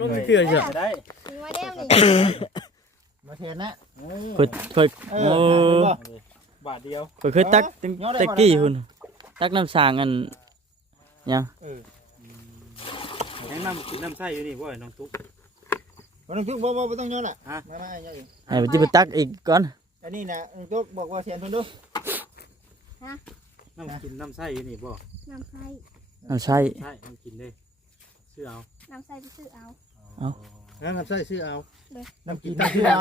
ลงเพื่อจ้ะได้ มาเด้วนี่ มาเทนนะ เคยโอ้ บาทเดียว เคยตักตะกี้พุ่นตักน้ำสางอันยัง ยังน้ำใส่อยู่นี่บ่น้องตุ๊ก มันต้องทุกบ่ต้องย้อนอ่ะมาย้อนอีก ให้ไปจิบตักอีกก่อน อันนี้นะน้องตุ๊กบอกว่าเสียนเพิ่นดู น้ำใส่อยู่นี่บ่ น้ำไส้ น้ำใส่ ใช่มันกินได้ซื้อเอา น้ำไส้ไปซื้อเอา งั้นน้ำใส่ซื้อเอา เลย น้ำกินตั้งซื้อเอ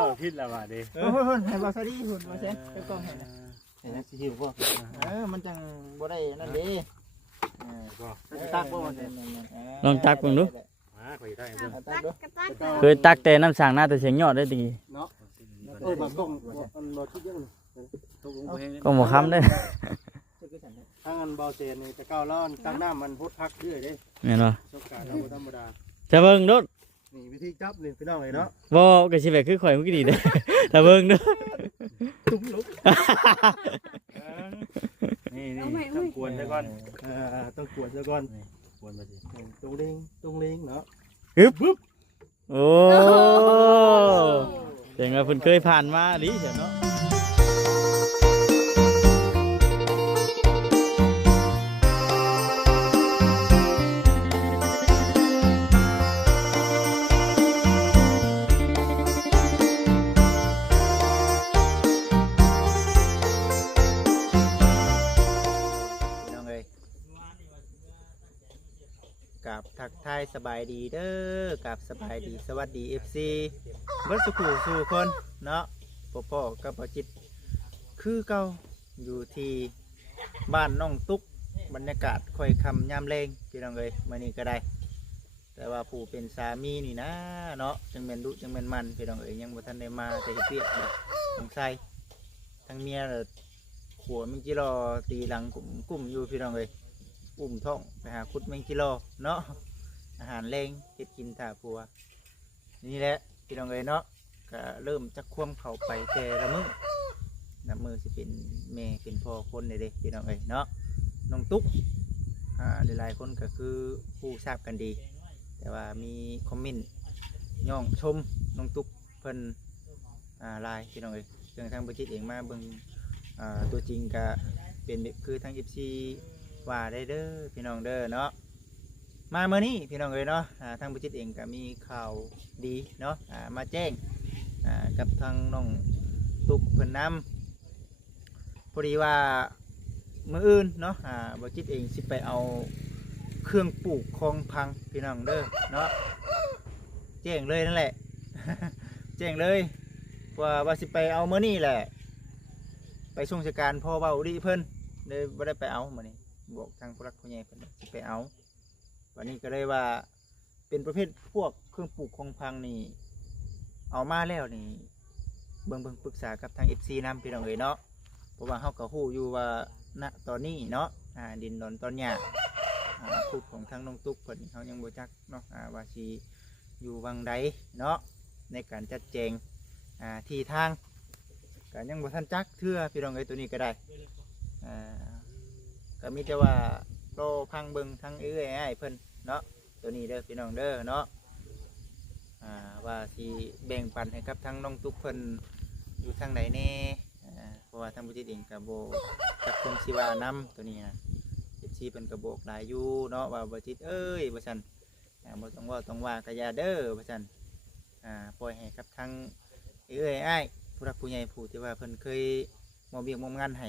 า พิษละว่าเด้ เพิ่นให้บ่ซะดีหุ่นมาเซ็นไปกล้องให้นะเห็นสิหิวบ่มันจังบ่ได้นั่นเด้ บ่ ตักบ่เซ็น ลองตักเบิ่งดู มาข่อยได้เบิ่ง ตักกระตัก เคยตักแต่น้ำสางหน้าแต่เสียงยอดได้ดี บ่กล้องมันบ่คิดยัง ก็บ่ค้ำได้ ทางอันเบาเซนนี่แต่เก่าแล้วตั้งน้ำมันพุดพักเรื่อยเด้ แม่นบ่ ประสบการณ์เราบ่ธรรมดา ถ้าเบิ่งเด้อ นี่วิธีจับนี่พี่น้องเลยเนาะ บ่ก็สิแบบคือข่อยเมื่อกี้เด้ถ้าเบิ่งเด้อ ตุ้มลุก นี่ต้องกวนซะก่อน ต้องกวดซะก่อน กวนมาสิ ตุ้งลิงเนาะ โอ้เสียงว่าเพิ่นเคยผ่านมาดิเสียเนาะกับทักทายสบายดีเด้อกับสบายดีสวัสดี FC เบิดสุขสู่คนเนาะพ่อกับพ่อจิตคือเก่าอยู่ที่บ้านน้องตุ๊กบรรยากาศค่อยคำยามแรงพี่น้องเอ้ยมื้อนี้ก็ได้แต่ว่าผู้เป็นสามีนี่นะเนาะจังแม่นดุจังแม่นมันพี่น้องเอ้ยยังบ่ทันได้มาแต่เฮ็ดเวียกต้องใส่ทั้งเมียขัวมิงจิรอตีหลังกุ้มอยู่พี่น้องเอ้ยอุ้มท้องไปหาคุดแมงกิโลเนาะอาหารแรงเฮ็ดกินถ่าผัวนี่แหละพี่น้องเอ้ยเนาะก็เริ่มจะคว่ำเข้าไปแต่ละมื้อนับมือสิเป็นแม่เป็นพ่อคนเด้พี่น้องเอ้ยเนาะน้องตุ๊กหลายๆคนก็คือผู้ทราบกันดีแต่ว่ามีคอมเมนต์ย่องชมน้องตุ๊กเพิ่นลายพี่น้องเอ้ยเรื่องทางบริษัทเองมาเบิ่งตัวจริงก็เป็นคือทาง FCว่าได้เด้อพี่น้องเด้อเนาะมาเมื่อนี้พี่น้องเอ้ยเนาะทางบริษัทเองก็มีข่าวดีเนาะมาแจ้งกับทางน้องตุ๊กเพิ่นนำพอดีว่ามื้ออื่นเนาะบริษัทเองสิไปเอาเครื่องปลูกคองพังพี่น้องเด้อเนาะแจ้งเลยนั่นแหละ แจ้งเลยว่าสิไปเอามื้อนี้แหละไปส่งราชการพ่อเบาดีเพิ่นเลยบ่ได้ไปเอามื้อนี้บอกทางผู้รักผู้ใหญ่เพิ่นสิไปเอาวันนี้ก็เลยว่าเป็นประเภทพวกเครื่องปลูกคองพังนี่เอามาแล้วนี่เบิ่งปรึกษากับทาง FC นำพี่น้องเอ้ยเนาะเพราะว่าเฮาก็ฮู้อยู่ว่าณตอนนี้เนาะดินดอนตอนหญ้าพูดของทางน้องตุ๊กเพิ่นเฮายังบ่จักเนาะว่าสิอยู่วังใดเนาะในการจัดแจงที่ทางก็ยังบ่ทันจักเทื่อพี่น้องเอ้ยตัวนี้ก็ได้ก็มีแต่ว่าโลพังเบิ่งทางเอื้อยเพิ่นเนาะตัวนี้เด้อพี่น้องเด้อเนาะว่าสิแบ่งปันให้กับทางน้องตุ๊กเพิ่นอยู่ทางไหนแน่เพราะว่าทางบริษัทเองก็บ่จักคงสิว่านำตัวนี้นะFCเพิ่นก็บอกหลายอยู่เนาะว่าบริษัทเอ้ยว่าซั่นบ่ต้องว่าต้องว่ากะยาเด้อว่าซั่นปล่อยให้กับทางเอื้อยผู้รักผู้ใหญ่ผู้ที่ว่าเพิ่นเคยมอบเวียกมอบงานให้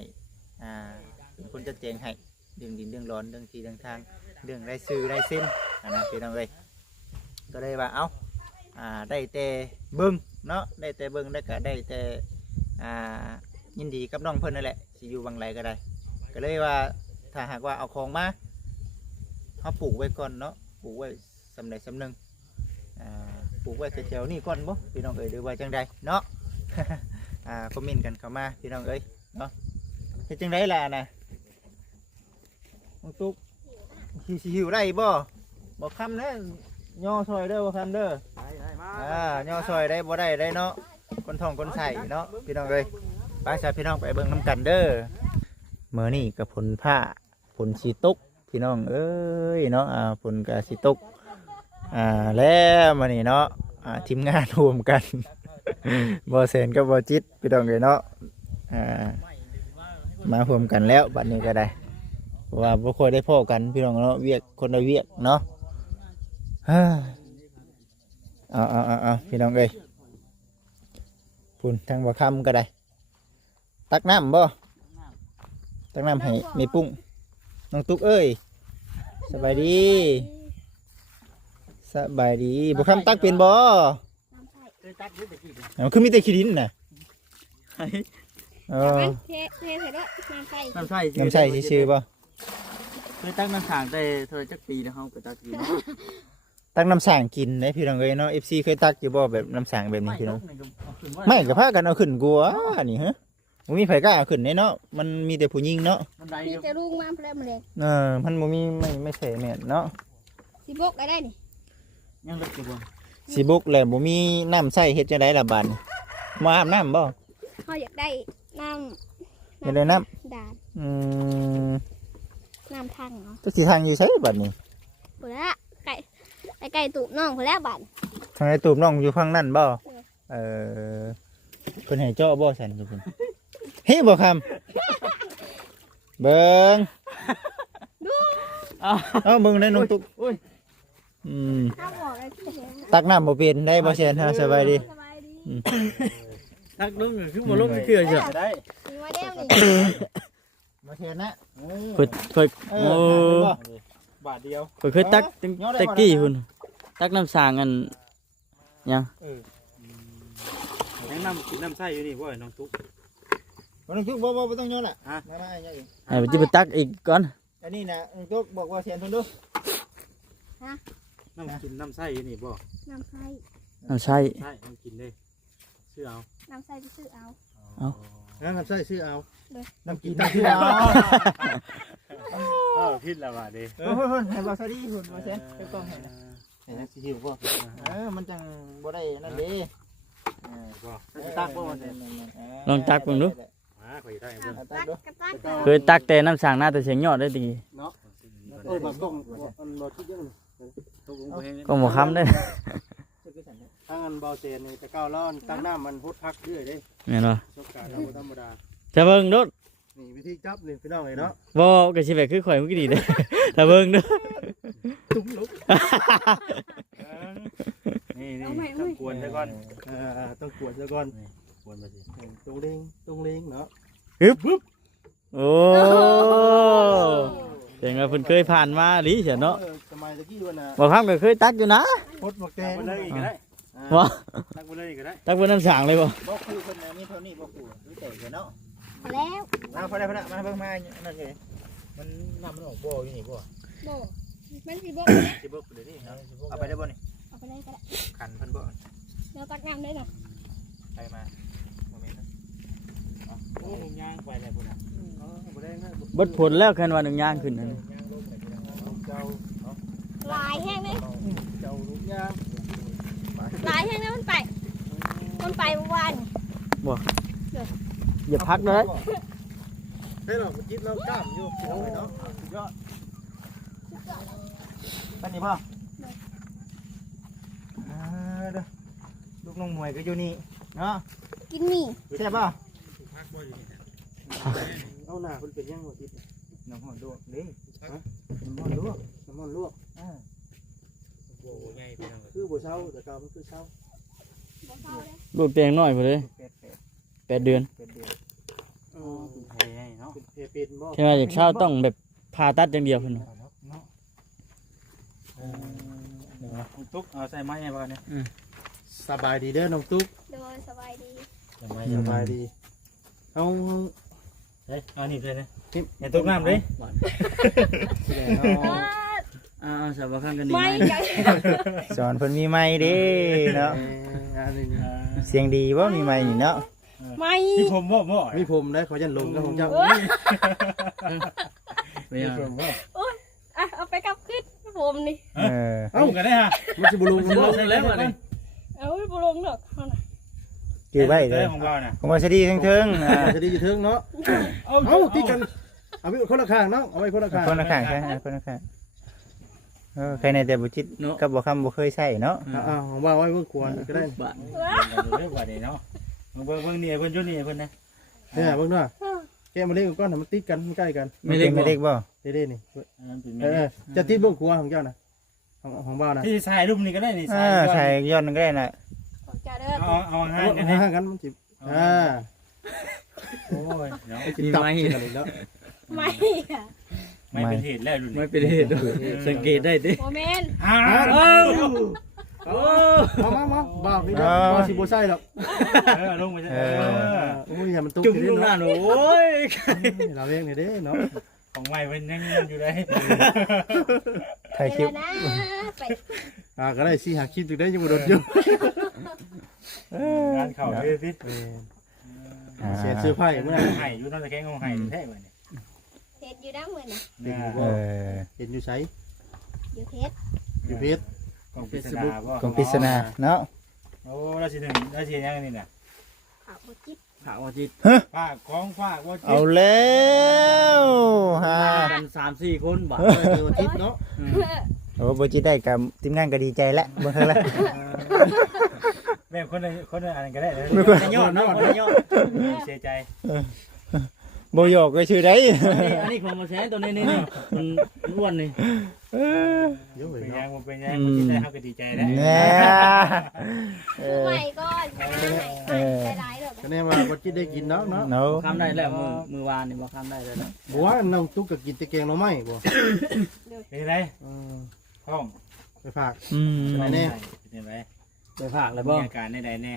เป็นคนจัดแจงให้เรื่องดินเรื่องร้อนเรื่องที่เรื่องทางเรื่องรายชื่อรายเส้นนะพี่น้องเอ้ยก็เลยว่าได้แต่เบิ่งเนาะได้แต่เบิ่งแล้วก็ได้แต่ยินดีกับน้องเพิ่นนั่นแหละสิอยู่บางไรก็ได้ก็เลยว่าถ้าหากว่าเอาของมาเขาปลูกไว้ก่อนเนาะปลูกไว้สำใดสำหนึ่งปลูกไว้แถวๆนี่ก่อนบ่พี่น้องเอ้ยหรือว่าจังใดเนาะ คอมเมนต์กันเข้ามาพี่น้องเอ้ยเนาะเฮ็ดจังไดล่ะนะน้องตุ๊กหิวได้บ่คำนะย่อซอยเด้อบ่คำเด้อย่อซอยได้บ่ได้เนาะคนท้องคนไส้เนาะพี่น้องเอ้ยไปซะพี่น้องไปเบิ่งน้ำกันเด้อมื้อนี้กับผลผ้าผลสีตุก พี่น้องเอ้ยเนาะฝนก็สิตกแล้วมื้อนี้เนาะทีมงานรวมกัน บ่แสนกับบ่จิตพี่น้องเอ้ยเนาะมารวมกันแล้วบัดนี้ก็ได้เพราะว่าบ่ค่อยได้พ้อกันพี่น้องเนาะเวียกคนละเวียกเนาะเอาพี่น้องเอ้ยพุ่นทางบ่คำก็ได้ตักน้ำบ่ตักน้ำให้แม่ปุ้งน้องตุ๊กเอ้ยสบายดีบ่คำตักเป็นบ่ เคยตักเยอะแต่กี่ มันคือมีแต่ขี้ดินน่ะเออ เทใส่ด้วยน้ำใส่ น้ำใส่ น้ำใส่ชื่อๆบ่ เคยตักน้ำสางแต่เธอจักปีแล้วเขาก็ตักอยู่ ตักน้ำสางกินได้พี่น้องเอ้ยเนาะ FC เคยตักอยู่บ่แบบน้ำสางแบบนี้พี่น้องไม่ก็พากันเอาขึ้นกลัวนี่ฮะบ่มีไผกล้าเอาขึ้นเนาะมันมีแต่ผู้หญิงเนาะ มันได้ มีแต่ลูกมาเปล่ามาเลย มันบ่มีไม่ใช่แม่นเนาะ สิบกได้นี่ ยังเล็กอยู่บ่ สิบุกแล้วบ่มีน้ำใส่เฮ็ดจังได๋ล่ะบัดนี้มาอาบน้ำบ่ เขาอยากได้น้ อยากได้น้ ำด่าน น้ำทังเนาะ จักสิทางอยู่ไสบัดนี้ เผื่อไก่ตูบน้องเผื่อบ้าน ทางไอ้ตูบน้องอยู่ฝั่งนั้นบ่เพิ่นให้เจาะบ่ซั่นอยู่เพิ่นเฮ้บ่คำเบิ่งเอาเบิ่งได้น้องตุ๊ก ถ้าบอกอะไรที่เห็น ตักน้ำบ่เป็นได้บ่แซนฮะสบายดี สบายดี ตักลงคือบ่ลงเกลือเฉยได้ มีมาเด้วนี่ บ่แซนนะ เคยโอ้ บาทเดียว เคยตักตะกี้พุ่นตักน้ำสางกันยัง ยังน้ำกินน้ำใส่อยู่นี่พ่อน้องตุ๊ก บ่ต้องทุกบ่ต้องย้อนล่ะมาๆอีก ให้ไปจิไปตักอีกก่อน อันนี้น่ะน้องตุ๊กบอกว่าแซนเพิ่นดู น้ำกินน้ำใส่อยู่นี่พ่อ น้ำใส่ น้ำใส่ ใช่น้ำกินเลยซื้อเอา น้ำใส่ไปซื้อเอา น้ำใส่ซื้อเอา เลย น้ำกินซื้อเอา พิษแล้วว่ะดิ เพิ่นให้บ่ซะดีพุ่นบ่แซนไปกล้องให้นะให้นักสิหิวบ่มันจังบ่ได้นั่นเด้ พ่อ ตักบ่ว่าแต่ ลองตักเบิ่งดู มาขอได้เบิ่ง ตักกับตัก เคยตักแต่น้ำสางหน้าแต่เสียงยอดได้ดี แบบกล้องมันบ่คิดยังตกลงไป ก็หมอค้ำได้ ถ้างันเบาเซนนี่จะก้าวล้อนตักน้ำมันพุดพักเรื่อยเด้ แม่นบ่ สกาธรรมดา จะเบิ่งดู นี่วิธีจับนี่พี่น้องเลยเนาะ บ่ก็สิแบบคือข่อยมันก็ดีเด้ ถ้าเบิ่งดู ตุ้มลุก นี่ต้องกวนซะก่อน ต้องกวดซะก่อน กวนมาสิ ตรงเล้งเนาะ โอ้แสดงว่าเพิ่นเคยผ่านมาดิเสียเนาะ สมัยตะกี้วันน่ะ บ่ค้ำก็เคยตักอยู่นะ พดบักแต ตัก ง ไปเลยก็ได้ บ่ ตักไปเลยก็ได้ ตักบนน้ำสางเลยบ่ บ่คือเพิ่นมีเท่านี้บ่คือรู้แต่กันเนาะ พอแล้ว มาพอได้มาเบิ่งมานั่นเลยมันน้ำมันออกบ่อยู่นี่บ่ โบมันสิบก สิบ่เดี๋ยวนี้เอาไปได้บ่นี่ เอาไปเลยก็ได้ ขันเพิ่นบ่ เดี๋ยวตักน้ำได้หน่อย ไปมาโมเมนต์ โอ้ยางไปแล้วพุ่นน่ะ บ่ได้นะ เบิดผลแล้วคันว่าหนึ่งย่างขึ้นนั่น เจ้า ลายแห้งเลย เจ้าลูกยาง ลายแห้งเลยมันไปเมื่อวาน อย่าพักเลย ให้เราคิดเรากล้ามอยู่เนาะยอด ไปนี่พ่อลูกน้องมวยก็อยู่นี่เนาะ กินหมี่ แซ่บป่ะ เอาหน้าเพิ่นเป็นยังบ่ติด น้ำหอมดูดิ น้ำมันลวกโอ้ยไปทาง คือบ่เช้าแต่เก่ามันคือเช้า บ่เข้าเลย ลูกแตงน้อยพุ่นเลย 8 เดือน อ๋อ เฮ้ยเนาะ เป็นเป็นบ่ ใช่ว่าจากเช้าต้องแบบผ่าตัดอย่างเดียวพุ่น ตุ๊กเอาใส่ไม้ให้บ่เนี่ย สบายดีเด้อน้องตุ๊ก โดยสบายดี ใส่ไม้ สบายดีเอา เฮ้ยเอานี่เลยนะอย่าตกน้ำเลย สาวข้างกันดี ไม่ ไหม กัน สอนเพิ่นมีไม้เด้เนาะเสียงดีบ่มีไม้นี่เนาะ ไม่ มีผมบ่บ่ มีผมได้ขอยันลงกับของเจ้า ไม่เอา อ่ะเอาไปกับขึ้นผมนี่ เอ้าก็ได้ฮะ มันสิบ่ลงกันบ่ แล้วบ่นี่ เอาไปบุลงหรอกเอาหน่อย คือไว้เลย ของเราน่ะ ผมว่าสิดีเทิงๆ จะดีอยู่เทิงเนาะเอาติดกัน เอาไปคนละข้างเนาะเอาไว้คนละข้าง คนละข้างใช่คนละข้างใครในแต่บ่จิตกับบ่คำบ่เคยใช้เนาะ ของว่าไว้เพิ่งควรก็ได้ บาทเรื่องว่านี่เนาะเบิ่งนี่เพิ่นอยู่นี่เพิ่นนะ เนี่ยเบิ่งด้วยแกมาเล่นก้อนมันติดกันมันใกล้กัน ไม่เล็กบ่ เด้นี่ มันเป็น จะติดเบื้องขวาของเจ้านะของบ้านนะ ที่ถ่ายรูปนี่ก็ได้นี่ ใส่ย้อนก็ได้น่ะ ของจ้าเด้อ เอาให้กัน ห่างกันมันจิบโอ้ยเนาะ จิบตับกันเลยแล้ว ไม่อะ ไม่เป็นเหตุแล้วรุ่น ไม่เป็นเหตุสังเกตได้ดิ โมเมนต์ มาบ้านี่นะบ้าสิโบไซหรอก ลงไปซะ โอ้ยอย่ามันตุ๊ก จุ่มลงหน้าหนูโอ้ย เราเองนี่เด้เนาะ ของใหม่เพิ่นยังอยู่ได้ ถ่ายคลิป นะไป ก็ได้สิหาคลิปถึงได้ยังบ่โดนอยู่ งานเข้าเลยสิ เสียซื้อไพ่เมื่อไหร่ ให้อยู่นอกจากแข้งของให้แท้บัดนี้ เฮ็ดอยู่ด้านมือน่ะ เห็นอยู่ไส อยู่เพชร อยู่เพชร ของปริศนาบ่ ของปริศนาเนาะ โอ้เราสิถึงเราสิยังนี่น่ะ ขาวบ่จิต ข่าวว่าจิต ฝากของฝากบ่ เอาแล้วฮะ กัน3-4คนบ่ เจอทิพย์เนาะ โอ้บ่จิตได้กับทีมงานก็ดีใจแล้วเบิ่งครั้งละ แม่คนอันก็ได้เลย คนยอดเนาะคนยอด เสียใจ บ่หยอกก็ชื่อได้ อันนี้ของมาแชร์ตัวนี้นี่มันอ้วนนี่ เยอะ เป็น เลย ยั เนาะ งเป็นยังบ่คิดได้เฮาก็ดีใจแล้ว แน่ ใหม่ก่อนให้หลายๆดอก ก็แน่ว่าบ่จิตได้กินเนาะเนาะ เนาะ คำได้แล้วมือวานนี่บ่คำได้แล้ว บ่ว่าน้องตุ๊กก็กินแต่แกงหน่อไม้บ่ เป็นไรห้อง ไปฝาก เป็นไง ไปฝากเลย มี บ่ อาการใดๆแน่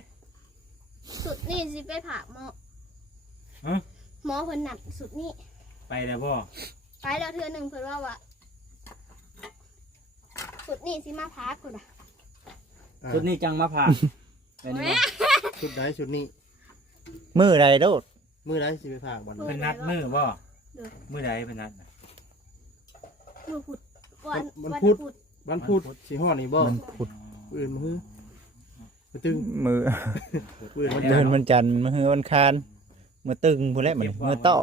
สุดนี่สิไปผ่าหมอหมอเพิ่นนัดสุดนี่ ไปแล้วบ่ ไปแล้วเทื่อนึงเพิ่นว่าสุดนี่สิมาพักพุ่นน่ะ ชุดนี้จังมาผ่าแบบนี้ ชุดใดชุดนี้ มื้อใดโดด มื้อใดสิไปฝากบ่ เป็นนัดมือบ่มือใดเป็นนัด มือพุดวัน วันพุธสิฮอดนี่บ่ มันพุด อื่นมื้อมาตึง มือ อื่นมา เดินวันจันทร์มื้อวันคารมื้อตึงพุ่นแหละมื้อต่อ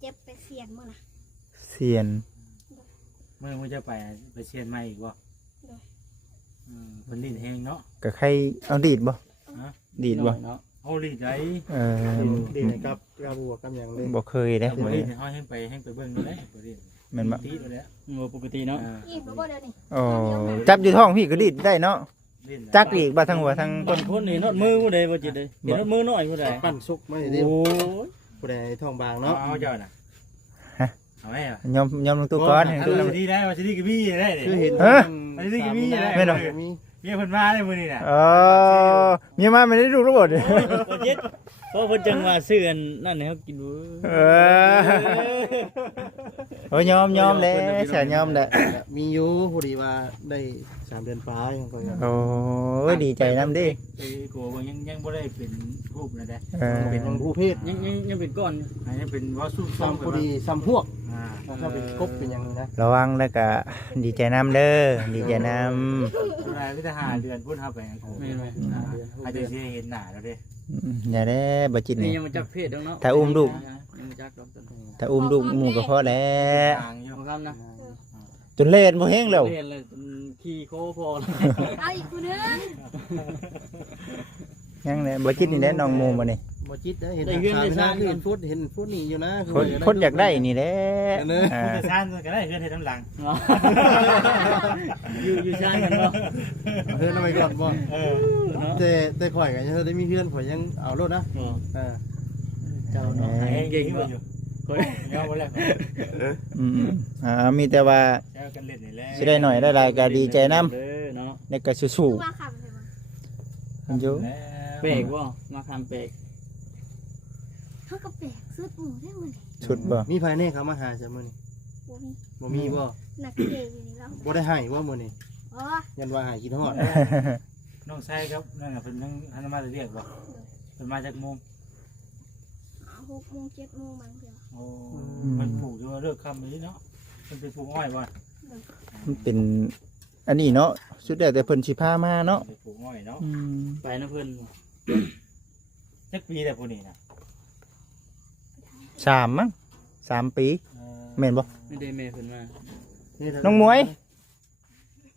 เจ็บไปเสียนมื้อน่ะ เสียน มือจะไปเชียนใหม่อีกบ่มันลิ้นแห้งเนาะ ก็ใครเอาดีดบ่ดีดบ่ เนาะ เอาลิ้นได้ ดีกับบัวกับหยังเลย บ่เคยได้ บ่ลิ้นเฮาให้ไปเบิ่งดูได้บ่ลิ้น แม่นบ่ ตีดูแล้ว ปกติเนาะ อีกบ่เดี๋ยวนี้ โอ้จับอยู่ท้องพี่ก็ดีดได้เนาะจักอีกบ่ทั้งหัวทั้ง คนนี่นอดมือผู้ใดบ่จิตเลยเห็นนอดมือน้อยผู้ใด ปั้นสุกมาดิ โอ้ย ผู้ใดท้องบาง เนาะ เนาะ เอาเจ้าน่ะเอาไว้ ยอมลงตัวก่อน ว่าสิดีได้ว่าสิดีกับพี่ได้เด้ คือเห็น ไม่หรอก มี เมียเพิ่นมาได้มื้อนี้น่ะ เมียมาไม่ได้ดูระบบ บ่จิตเพราะเพิ่นจังว่าซื้ออันนั่นให้เฮากินดู โอ้ยยอมเลยแสนยอมแหละ มีอยู่ผู้ดีว่าได้3 เดือนฟ้ายังก็ยัง โอ้ยดีใจน้ำดิ ไอ้โกยังบ่ได้เป็นรูปนะเด้ เป็นผู้เพศ ยังเป็นก้อน อันนี้เป็นว่าสู้ ซ้ำผู้ดีซ้ำพวก อ่า ถ้าเป็นกบเป็นหยังนะ ระวังแล้วก็ดีใจน้ำเด้อดีใจน้ อะไรก็จะหาเดือนพุ่นเฮาไปโกอาจจะสิเห็นหน้าแล้วเด้ ำอย่าได้บ่จิต นี่ นี่ ยังมาจักเพศเนาะยังมาจักดอกต้น ถ้าอุ้มลูกหมู่ก็พอแล้ว ทางอยู่ บ่คำนะ จนเล่นบ่แห้งแล้ว เห็นเลยขี้โคพอ เอาอีกผู้นึง ยังเลยบ่จิตนี่แหละน้องหมู่บ่นี่ บ่จิตนะเห็นเห็นฟุตนี่อยู่นะ คนอยากได้นี่แหละ มันจะซ่านก็ได้เฮือนเฮ็ดน้ำหลัง อยู่ชานกันบ่ เพื่อนเอาไปก่อนบ่แต่ข่อยกันยังได้มีเพื่อนข่อยยังเอารถนะเจ้าเนาะ เก่งบ่อยู่ค่อยยอมบ่แล้ว มีแต่ว่า แซวกันเล่นนี่แหละ สิได้หน่อยได้หลายก็ดีใจนำ เด้อเนาะ ในก็สู้ ว่าคำใช่บ่ ๆมันอยู่ เปกบ่มาคำเปก เขาก็แปลกสุดหมู่ได้มื้อนี้ ชุดบ่ มีภายในเขามาหาซะมื้อนี้ บ่มี บ่มีบ่ นักเกย์อยู่นี่แล้ว บ่ได้ให้ว่ามื้อนี้ อ๋อ ยันว่าหายกินฮอด น้องชายครับนั่นน่ะเพิ่นนั่งหันมาเรียกบ่เพิ่นมาจากโมง 6 โมง 7 โมงบางเทื่อ โอ้มันปลูกอยู่เลิกค่ำนี้เนาะมันเป็นปลูกอ้อยบ่ มันเป็นอันนี้เนาะสุดแล้วแต่เพิ่นสิพามาเนาะ เป็นปลูกอ้อยเนาะ ไปนะเพิ่น จักปีแต่ผู้นี้นะ 3มั้ง 3 ปีแม่นบ่ ไม่ได้แม่เพิ่นมา น้องมวย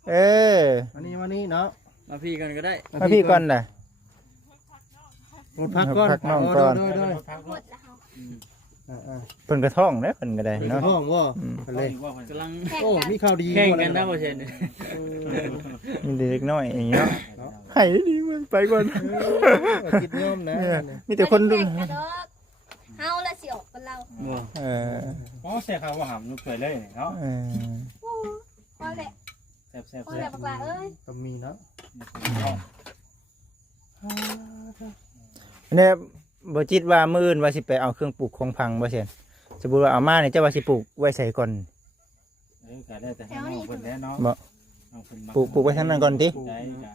เออ วันนี้เนาะ มาพี่กันก็ได้ มาพี่ก่อนน่ะ หมดพักก่อน พักน้องก่อน หมดแล้ว เพิ่นก็ท้องเด้อเพิ่นก็ได้ เป็น เนาะ ห้องบ่ อืม เลย กำลัง แข่ง โอ้ กัน มีข่าวดี แข่งกันนะบ่เช่น มีเด็กน้อยอย่างเงี้ยให้ดีมันไปก่อน คิดโยมนะ มีแต่คนดู แข่งกันดอกเฮาละสิออกกันเรา เออ อ๋อเสียข่าวว่าหามลูกเคยเลยเนาะ เออ โอ้พอแหละ แซ่บแซ่บ พอแหละบักหลาเอ้ย ก็มีเนาะ เนี่ยบ่จิตว่ามื้ออื่นว่าสิไปเอาเครื่องปลูกของพังบ่เช่นสมมุติว่าเอามาเนี่ยเจ้าว่าสิปลูกไว้ใส่ก่อน ก็ได้แต่ให้น้องเพิ่นแล้วเนาะ บ่ น้องเพิ่น ปลูกไว้ทางนั้นก่อนติ ได้ก็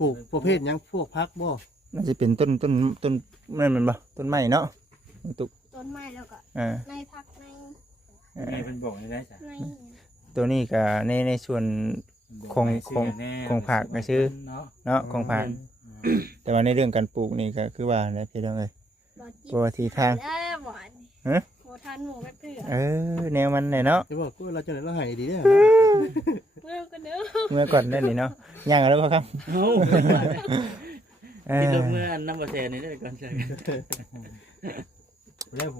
ปลูกประเภทหยังพวกพักบ่ มันสิเป็นต้นนั่นมันบ่ต้นไม้เนาะตุก ต้นไม้แล้วก็ อ่า ในพักใน แม่เพิ่นบอกได้จ้ะ ใน ตัวนี้ก็ในส่วนของผักก็ซื้อ เนาะ เนาะของผักแต่ว่าในเรื่องการปลูกนี่ก็คือว่าอะไรพี่น้องเอ้ย บ่จิ ปกติทาง แล้วหวาน ฮะ โหทานหมูแบบเพื่อ แนวมันเนี่ยเนาะ จะบอกกูเราจะไหนเราหายดีเด้อ เมื่อกันเด้อ เมื่อก่อนนั่นนี่เนาะย่างแล้วก็ครับ โอ้ เอ ที่ อ ลงเมื่อน้ำบ่เช่นนี่ได้ก่อนใช่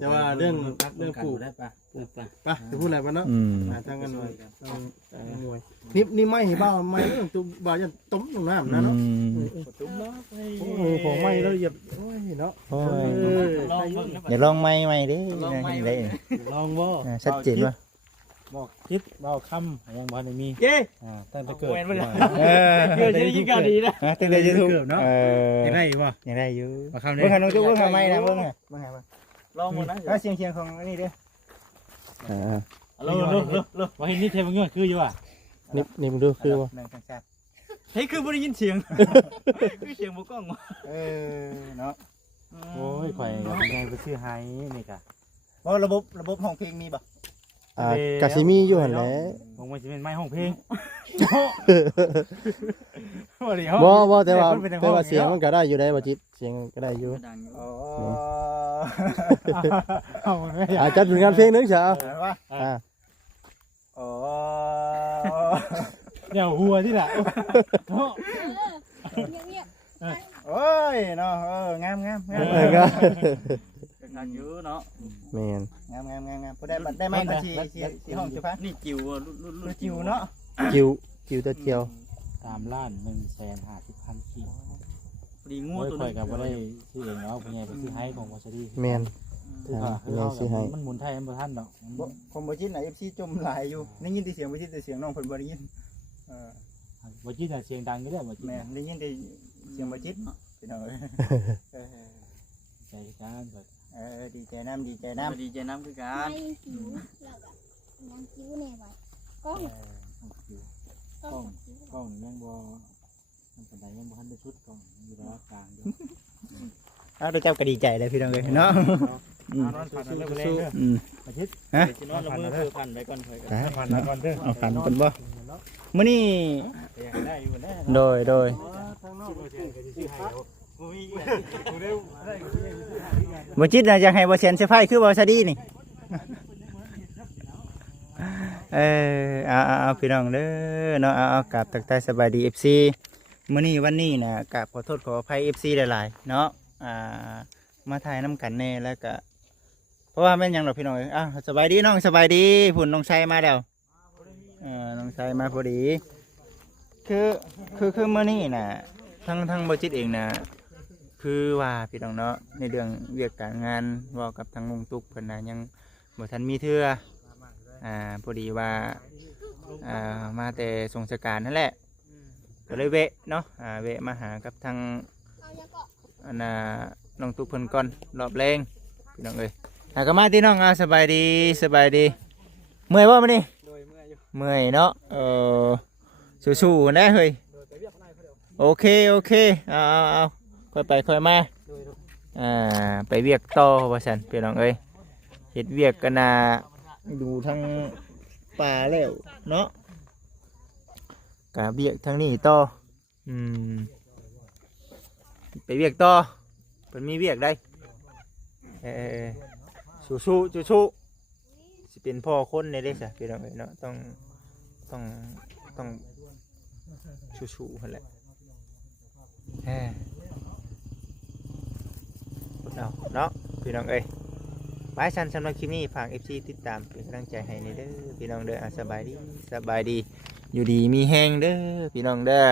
แต่ว่าเรื่องปลูก ได้ปะ ป่ะ ไปจะพูดอะไรบ้างเนาะ อืม มาทางกันหน่อยมวยนี่ไม่เห็นบ้าไม่เรื่องตัวบ้าจะต้มลงน้ำนะเนาะ ตุ้มเนาะ โอ้ยของไม่แล้วเหยียบโอ้ยเนาะ โอ้ย ลองเบิ่งนะ อย่าลองไม้เด้ได้ ลองบ่ ชัดเจนว่ะ บอกคิดเบาคำยังบ่ได้มี เย้ ตั้งแต่เกิด เออ เดี๋ยวจะยิงกันดีนะ ตั้งแต่ยูทูบ ยังได้บ่ ยังได้อยู่ มาคำ เบิ่งหาน้องจุ๊บเบิ่งหาไม้นะเบิ่งหา ลองหมดนะ เสียงของนี่เด้อ เร็วว่าเห็นนี่เทมันเงื่อนคืออยู่อ่ะ นี่มึงดูคือว่า แบ่งกันชัด เฮ้ยคือบ่ได้ยินเสียงคือเสียงบ่กล้อง เออเนาะ โอ้ยข่อยกับยายไปซื้อไฮนี่กะ ว่าระบบห้องเพลงมีบ่ กาซิมีอยู่หันแหละ ผมว่าจะเป็นไม้ห้องเพลง บ่แต่ว่าเสียงมันก็ได้อยู่ได้บ่จิตเสียงก็ได้อยู่ ดังอยู่ อ๋อ เอาไม่อยาก จัดผลงานเพลงนึงเฉา ว่า อ๋อ เดี๋ยวหัวที่ละ เงียบ โอ้ยเนาะงาม ก็ ดังอยู่เนาะ แมน งามพอได้ไหมก็สีห้องจะพัก นี่จิ๋วรุ่น จิ๋วเนาะ จิวตัวเจียว 3,150,000 ขีด ดีงู โอ้ย ตัว ข่ นึ อย ง กับว่าได้ซื้อเองเนาะพี่ใหญ่ไปซื้อให้ของวอชดี้ แมน คือว่าคือเรามันหมุนไทยมันบ่ทันดอก ผมบ่ชินน่ะ FC จมหลายอยู่ได้ยินแต่เสียงบ่ชินแต่เสียงน้องเพิ่นบ่ได้ยินวอชดี้น่ะเสียงดังก็ได้วอชดี้ แม่ได้ยินแต่เสียงบ่ชินพี่น้องใจกันก็ ดีใจน้ำ ดีใจน้ำคือกั ใน น ผิวแล้วก็ยังคิ้วแน่ไว้กล้องกล้องคิ้ว กล้องยังบ่มันปานใดยังบ่ทันได้ชุดกล้องอยู่ระหว่างกลางอยู่ เจ้าก็ดีใจเลยพี่น้องเอ้ยเนาะ นอนผ่านแล้วบ่แรงเด้ออาทิตย์ สินอนละมือคือพันไปก่อนค่อยกัน ผ่านแล้วก่อนเด้อ เอาฝันกันบ่มื้อนี้ อยากได้อยู่แน่ โดยบ่จิตน่ะอยากให้บ่เสียนเซอร์ไพรส์คือบ่ซะดีนี่เอาพี่น้องเด้อเนาะเอากราบทักทายสบายดี FC มื้อนี้วันนี้นะกราบขอโทษขออภัย FC หลายๆเนาะมาถ่ายน้ำกันแน่แล้วก็เพราะว่าแม่นหยังดอกพี่น้องเอ้ยสบายดีน้องสบายดีพุ่นน้องชัยมาแล้วน้องชัยมาพอดีคือมื้อนี้น่ะทั้งบ่จิตเองน่ะคือว่าพี่น้องเนาะในเรื่องเวียกการงานเว้ากับทางลุงตุ๊กเพิ่นน่ะยังบ่ทันมีเทื่อพอดีว่ามาแต่สงสการนั่นแหละก็เลยเวะเนาะเวะมาหากับทาง เอายังก็ น้องตุ๊กเพิ่นก่อนรอบแรงพี่น้องเอ้ยก็มาที่น้องสบายดีเมื่อยบ่มื้อนี้เมื่อยเนาะสู้ๆนะเฮ้ยโอเคเอาค่อยไปค่อยมาไปเวียกต่อว่าซั่นพี่น้องเอ้ยเฮ็ดเวียกกันดูทั้งป่าแล้วเนาะกะเวียกทางนี้ต่อไปเวียกต่อเพิ่นมีเวียกได้ สู้ๆสู้ๆสิเป็นพ่อคนในเด้ซะพี่น้องเอ้ยเนาะต้องสู้ๆหั่นแหละเอาเนาะพี่น้องเอ้ยไปชั้นสำหรับคลิปนี้ฝาก FC ติดตามเป็นกำลังใจให้ในเด้อพี่น้องเด้อสบายดีอยู่ดีมีแฮงเด้อพี่น้องเด้อ